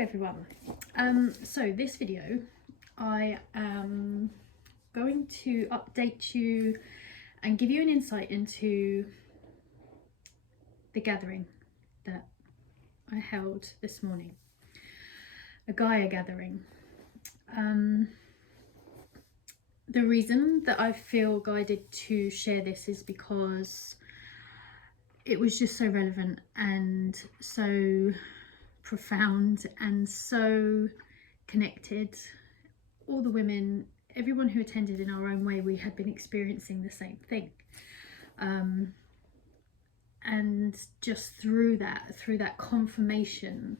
everyone. So this video I am going to update you and give you an insight into the gathering that I held this morning, a Gaia gathering. The reason that I feel guided to share this is because it was just so relevant and so profound and so connected. All the women, everyone who attended in our own way, we had been experiencing the same thing, and just through that confirmation,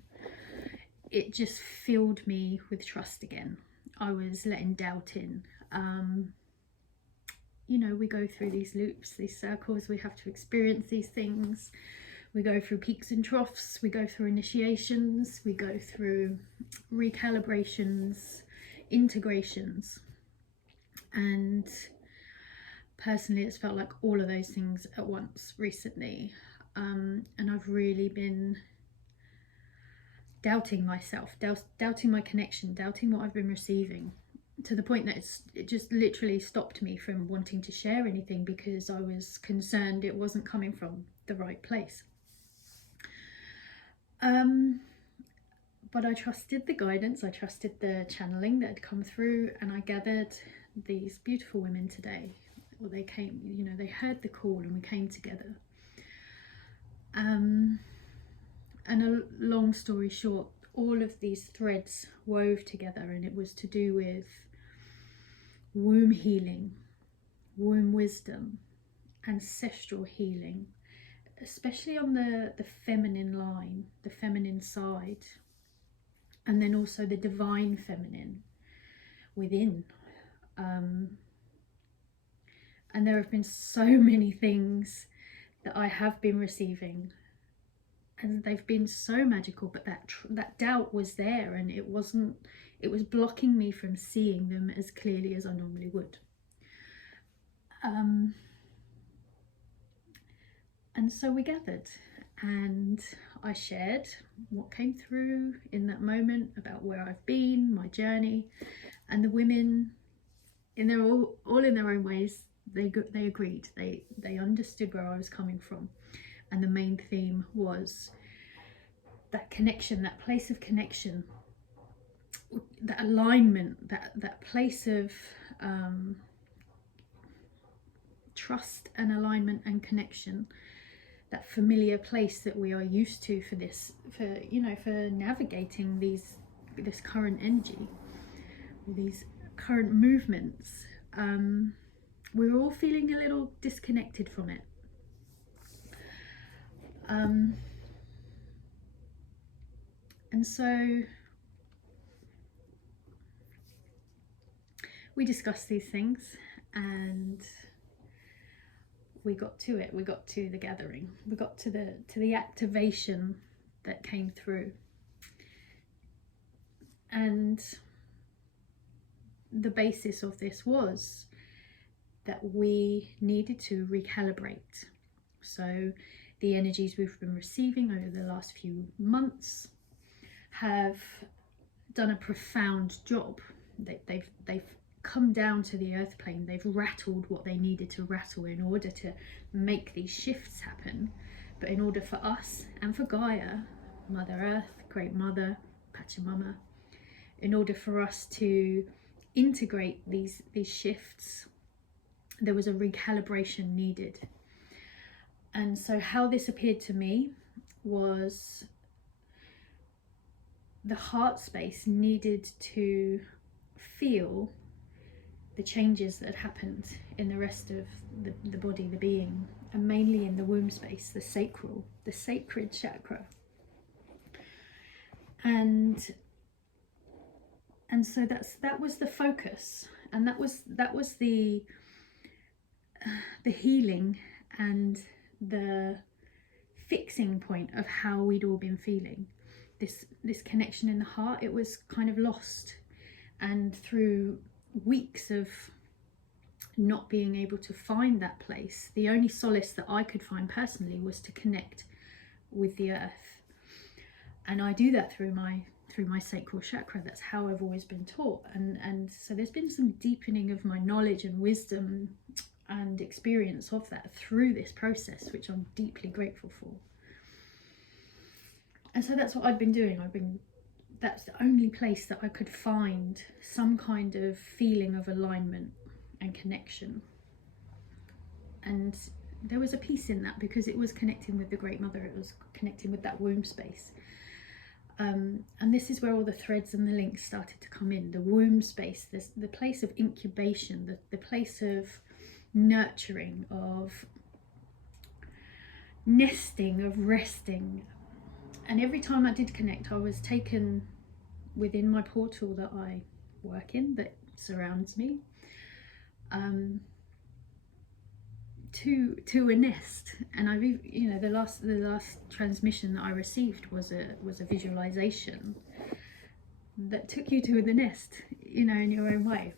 it just filled me with trust again. I was letting doubt in. You know, we go through these loops, these circles, we have to experience these things. We go through peaks and troughs, we go through initiations, we go through recalibrations, integrations. And personally, it's felt like all of those things at once recently. And I've really been doubting myself, doubting my connection, doubting what I've been receiving, to the point that it just literally stopped me from wanting to share anything because I was concerned it wasn't coming from the right place. But I trusted the guidance, I trusted the channeling that had come through, and I gathered these beautiful women today. Well, they came, you know, they heard the call and we came together. And a long story short, all of these threads wove together, and it was to do with womb healing, womb wisdom, ancestral healing, especially on the feminine line, the feminine side, and then also the divine feminine within. And there have been so many things that I have been receiving, and they've been so magical, but that doubt was there, and it was blocking me from seeing them as clearly as I normally would. And so we gathered, and I shared what came through in that moment about where I've been, my journey, and the women, all in their own ways, they agreed, they understood where I was coming from. And the main theme was that connection, that place of connection, that alignment, that place of trust and alignment and connection, that familiar place that we are used to for navigating this current energy, these current movements. We're all feeling a little disconnected from it. And so we discussed these things, and we got to it. We got to the gathering. We got to the activation that came through. And the basis of this was that we needed to recalibrate. So the energies we've been receiving over the last few months have done a profound job. They've come down to the earth plane. They've rattled what they needed to rattle in order to make these shifts happen. But in order for us and for Gaia, Mother Earth, Great Mother, Pachamama, in order for us to integrate these shifts, there was a recalibration needed. And so how this appeared to me was the heart space needed to feel the changes that happened in the rest of the body, the being, and mainly in the womb space, the sacral, the sacred chakra. And so that was the focus, and that was the healing and the fixing point of how we'd all been feeling. This connection in the heart, it was kind of lost, and through weeks of not being able to find that place, the only solace that I could find personally was to connect with the earth. And I do that through through my sacral chakra. That's how I've always been taught, and so there's been some deepening of my knowledge and wisdom and experience of that through this process, which I'm deeply grateful for. And so that's what I've been doing. That's the only place that I could find some kind of feeling of alignment and connection. And there was a peace in that, because it was connecting with the Great Mother, it was connecting with that womb space. And this is where all the threads and the links started to come in. The womb space, the place of incubation, the place of nurturing, of nesting, of resting. And every time I did connect, I was taken within my portal that I work in, that surrounds me, to a nest. And I've, you know, the last transmission that I received was a visualization that took you to the nest, you know, in your own way.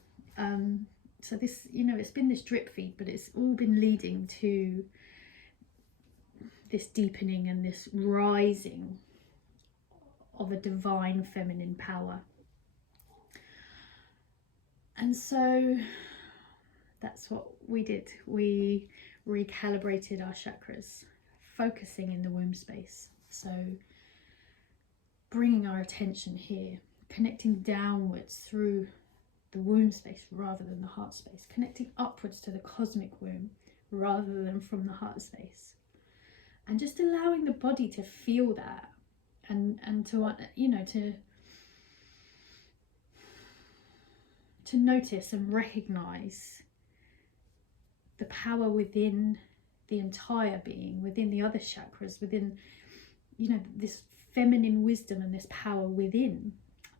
So this, you know, it's been this drip feed, but it's all been leading to this deepening and this rising of a divine feminine power. And so that's what we did. We recalibrated our chakras, focusing in the womb space. So bringing our attention here, connecting downwards through the womb space rather than the heart space, connecting upwards to the cosmic womb rather than from the heart space, and just allowing the body to feel that, and to, you know, to notice and recognize the power within the entire being, within the other chakras, within, you know, this feminine wisdom and this power within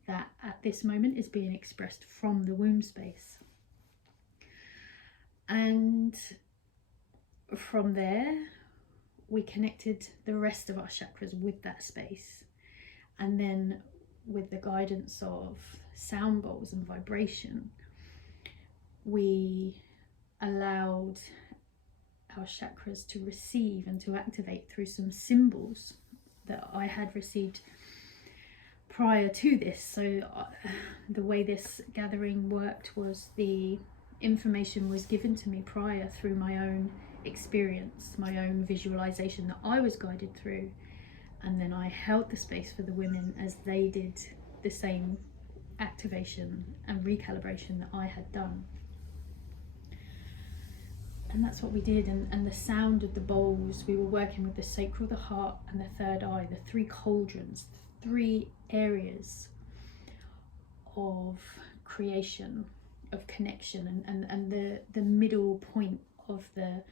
that at this moment is being expressed from the womb space. And from there, we connected the rest of our chakras with that space. And then with the guidance of sound bowls and vibration, we allowed our chakras to receive and to activate through some symbols that I had received prior to this. So the way this gathering worked was the information was given to me prior through my own experience, my own visualization that I was guided through, and then I held the space for the women as they did the same activation and recalibration that I had done. And that's what we did. And the sound of the bowls, we were working with the sacral, the heart, and the third eye, the three cauldrons, three areas of creation, of connection, and the middle point of the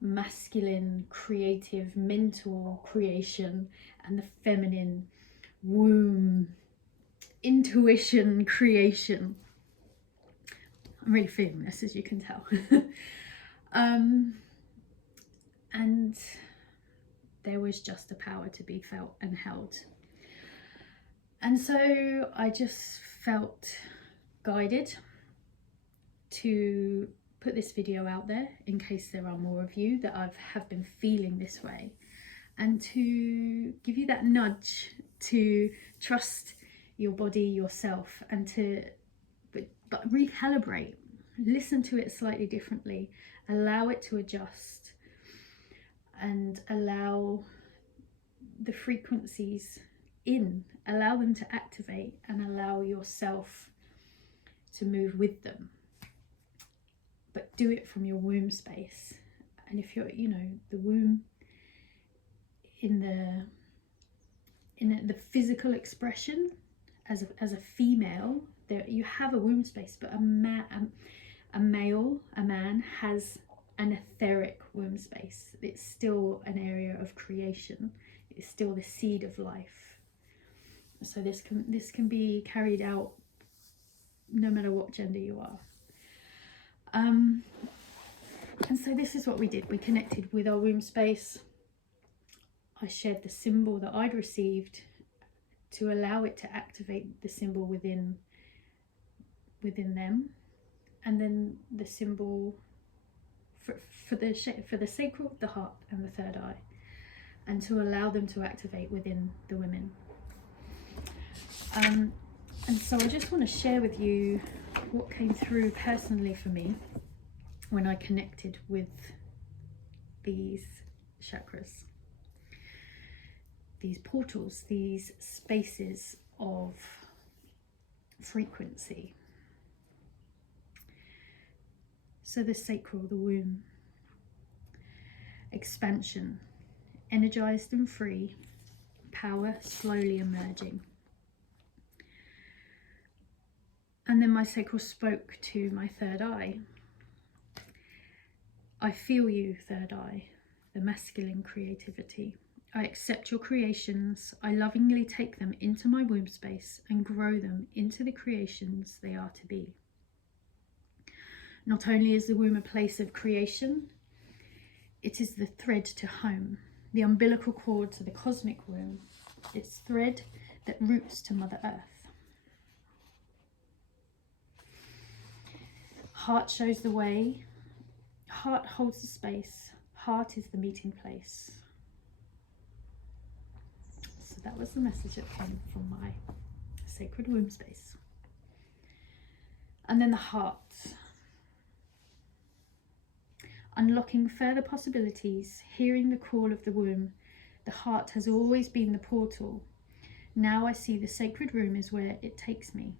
masculine, creative, mental creation, and the feminine womb, intuition creation. I'm really feeling this, as you can tell. And there was just a power to be felt and held. And so I just felt guided to put this video out there in case there are more of you that have been feeling this way, and to give you that nudge to trust your body, yourself, and to but recalibrate, listen to it slightly differently, allow it to adjust, and allow the frequencies in, allow them to activate, and allow yourself to move with them. But do it from your womb space. And if you're, you know, the womb in the physical expression as a female, there you have a womb space, but a man has an etheric womb space. It's still an area of creation. It's still the seed of life. So this can be carried out no matter what gender you are. And so this is what we did. We connected with our womb space. I shared the symbol that I'd received to allow it to activate the symbol within them, and then the symbol for the sacral, the heart, and the third eye, and to allow them to activate within the women. And so I just want to share with you what came through personally for me when I connected with these chakras, these portals, these spaces of frequency. So the sacral, the womb, expansion, energized and free, power slowly emerging. And then my sacral spoke to my third eye. I feel you, third eye, the masculine creativity. I accept your creations. I lovingly take them into my womb space and grow them into the creations they are to be. Not only is the womb a place of creation, it is the thread to home, the umbilical cord to the cosmic womb, its thread that roots to Mother Earth. Heart shows the way, heart holds the space, heart is the meeting place. So that was the message that came from my sacred womb space. And then the heart. Unlocking further possibilities, hearing the call of the womb. The heart has always been the portal. Now I see the sacred room is where it takes me.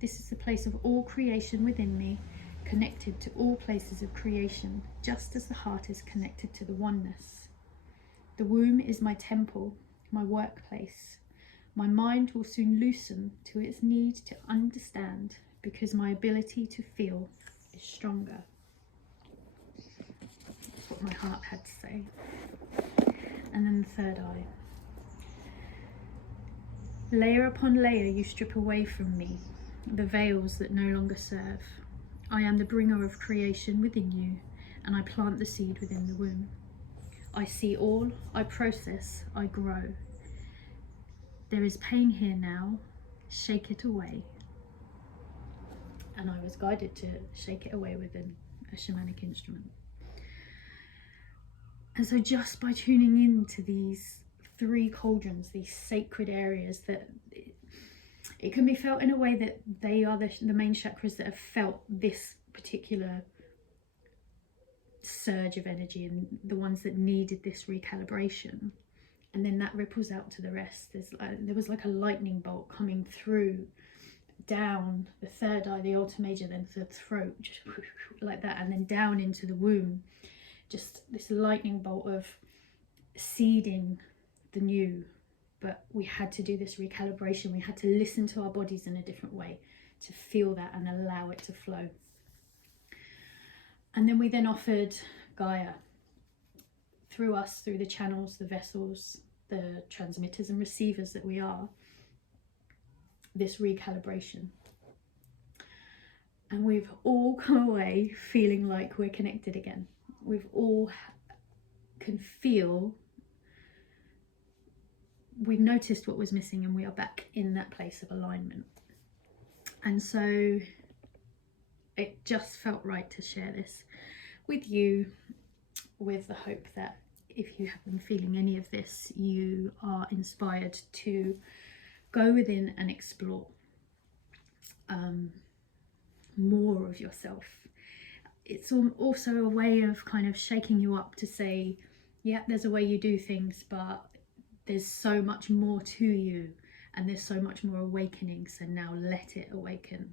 This is the place of all creation within me, connected to all places of creation, just as the heart is connected to the oneness. The womb is my temple, my workplace. My mind will soon loosen to its need to understand, because my ability to feel is stronger. That's what my heart had to say. And then the third eye. Layer upon layer you strip away from me, the veils that no longer serve. I am the bringer of creation within you, and I plant the seed within the womb. I see all, I process, I grow. There is pain here now, shake it away. And I was guided to shake it away with a shamanic instrument. And so just by tuning into these three cauldrons, these sacred areas, that it can be felt in a way that they are the main chakras that have felt this particular surge of energy, and the ones that needed this recalibration. And then that ripples out to the rest. There was like a lightning bolt coming through, down the third eye, the altar major, then to the throat, just like that, and then down into the womb. Just this lightning bolt of seeding the new. But we had to do this recalibration. We had to listen to our bodies in a different way to feel that and allow it to flow. And then we then offered Gaia, through us, through the channels, the vessels, the transmitters and receivers that we are, this recalibration. And we've all come away feeling like we're connected again. We've all can feel, we've noticed what was missing, and we are back in that place of alignment. And so it just felt right to share this with you, with the hope that if you have been feeling any of this, you are inspired to go within and explore more of yourself. It's also a way of kind of shaking you up to say, yeah, there's a way you do things, but there's so much more to you, and there's so much more awakening, so now let it awaken.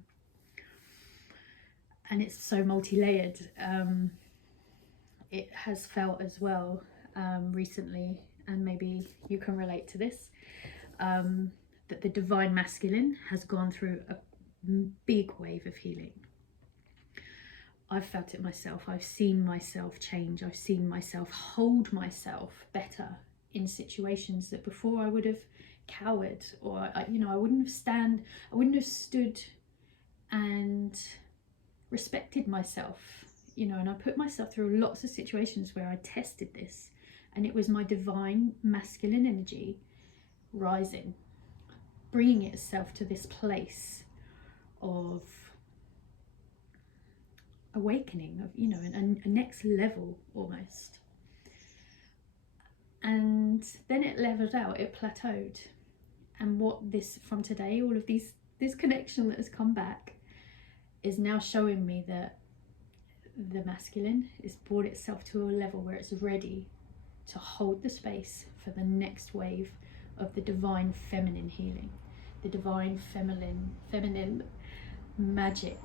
And it's so multi-layered. It has felt as well recently, and maybe you can relate to this, that the divine masculine has gone through a big wave of healing. I've felt it myself. I've seen myself change. I've seen myself hold myself better in situations that before I would have cowered, or I wouldn't have stood and respected myself, and I put myself through lots of situations where I tested this, and it was my divine masculine energy rising, bringing itself to this place of awakening, of a next level almost. And then it leveled out, it plateaued, what this, from today, all of this connection that has come back is now showing me that the masculine has brought itself to a level where it's ready to hold the space for the next wave of the divine feminine healing, the divine feminine magic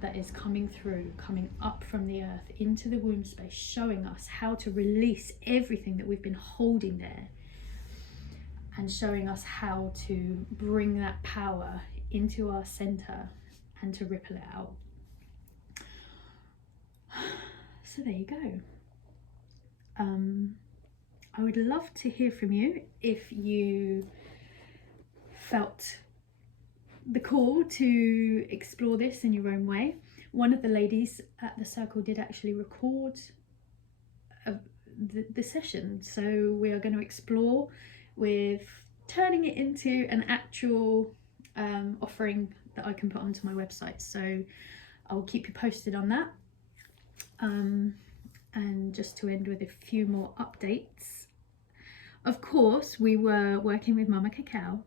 that is coming through, coming up from the earth into the womb space, showing us how to release everything that we've been holding there, and showing us how to bring that power into our center and to ripple it out. So there you go. I would love to hear from you if you felt the call to explore this in your own way. One of the ladies at the circle did actually record the session, so we are going to explore with turning it into an actual offering that I can put onto my website. So I'll keep you posted on that. And just to end with a few more updates, of course we were working with Mama Cacao.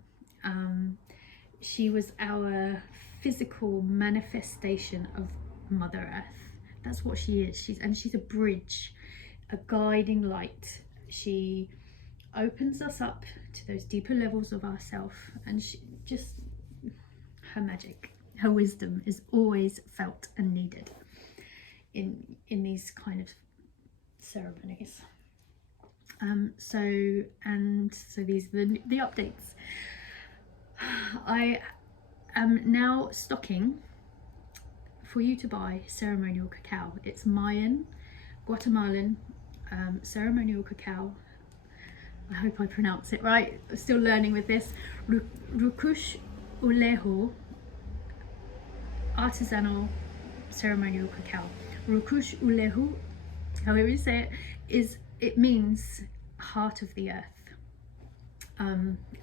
She was our physical manifestation of Mother Earth. That's what she is. She's a bridge, a guiding light. She opens us up to those deeper levels of ourself, and she just, her magic, her wisdom is always felt and needed in these kind of ceremonies. So these are the updates. I am now stocking for you to buy ceremonial cacao. It's Mayan, Guatemalan ceremonial cacao. I hope I pronounce it right. I'm still learning with this. Rukush Uleho artisanal ceremonial cacao. Rukush Ulehu, however you say it, it means heart of the earth.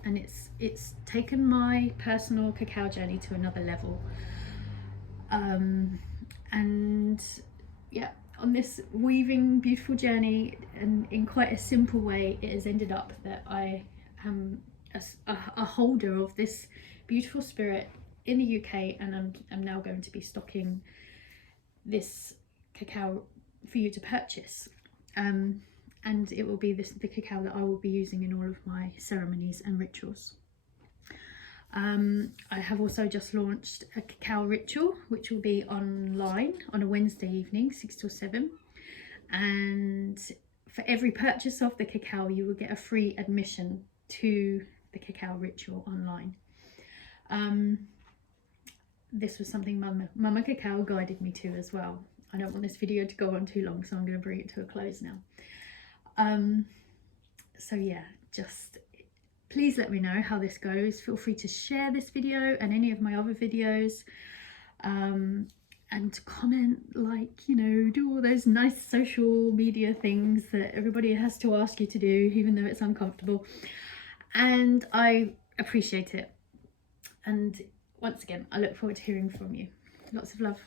And it's taken my personal cacao journey to another level. And yeah, on this weaving beautiful journey, and in quite a simple way, it has ended up that I am a holder of this beautiful spirit in the UK, and I'm now going to be stocking this cacao for you to purchase. And it will be the cacao that I will be using in all of my ceremonies and rituals. I have also just launched a cacao ritual, which will be online on a Wednesday evening, 6 till 7. And for every purchase of the cacao, you will get a free admission to the cacao ritual online. This was something Mama Cacao guided me to as well. I don't want this video to go on too long, so I'm going to bring it to a close now. So yeah, just please let me know how this goes. Feel free to share this video and any of my other videos, and comment, like, you know, do all those nice social media things that everybody has to ask you to do, even though it's uncomfortable. And I appreciate it. And once again, I look forward to hearing from you. Lots of love.